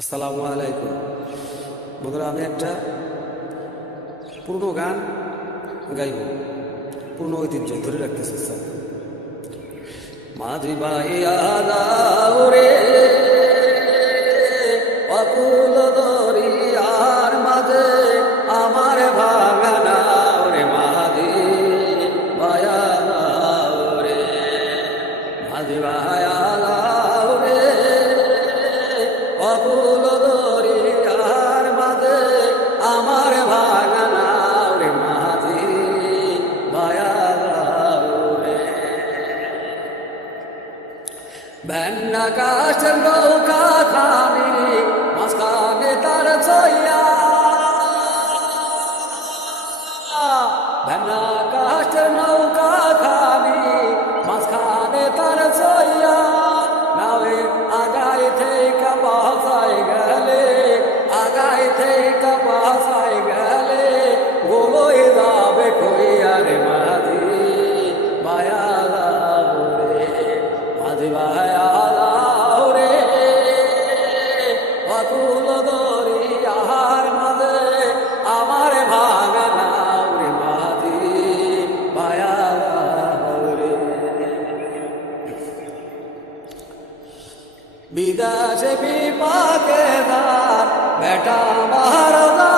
আসসালামু আলাইকুম বন্ধুরা, আমি একটা পুরনো গান গাইব, পুরনো ঐতিহ্য ধরে রাখতে চেষ্টা। মাঝি ভাই আদাউরে অকুল দরিয়ার মাঝে আমার ভাঙানা ওরে মাঝি ভাই আদাউরে, মাঝি ভাই আদাউরে অকুল দরিয়ার মাঝে আমার ভাঙানা ওরে মাঝি ভাই আদাউরে। বেন্না কাশের নৌকা খানি মাঝখানে তার ছইয়া, বেন্না কাশের নৌকা খানি মাঝখানে তার ছইয়া, নাওয়ে আগাই থেকে বাসায় গেলে, আগাই থেকে বাসায় গেলে গোলই যাবে কইয়া রে মাঝি ভায়া রে, মাঝি ভায়া রে অকুল দরিয়ার মাঝে আমার ভাঙানা রে মাঝি ভায়া রে। বিদেশে বিপাকে দার বেটা মহারাজা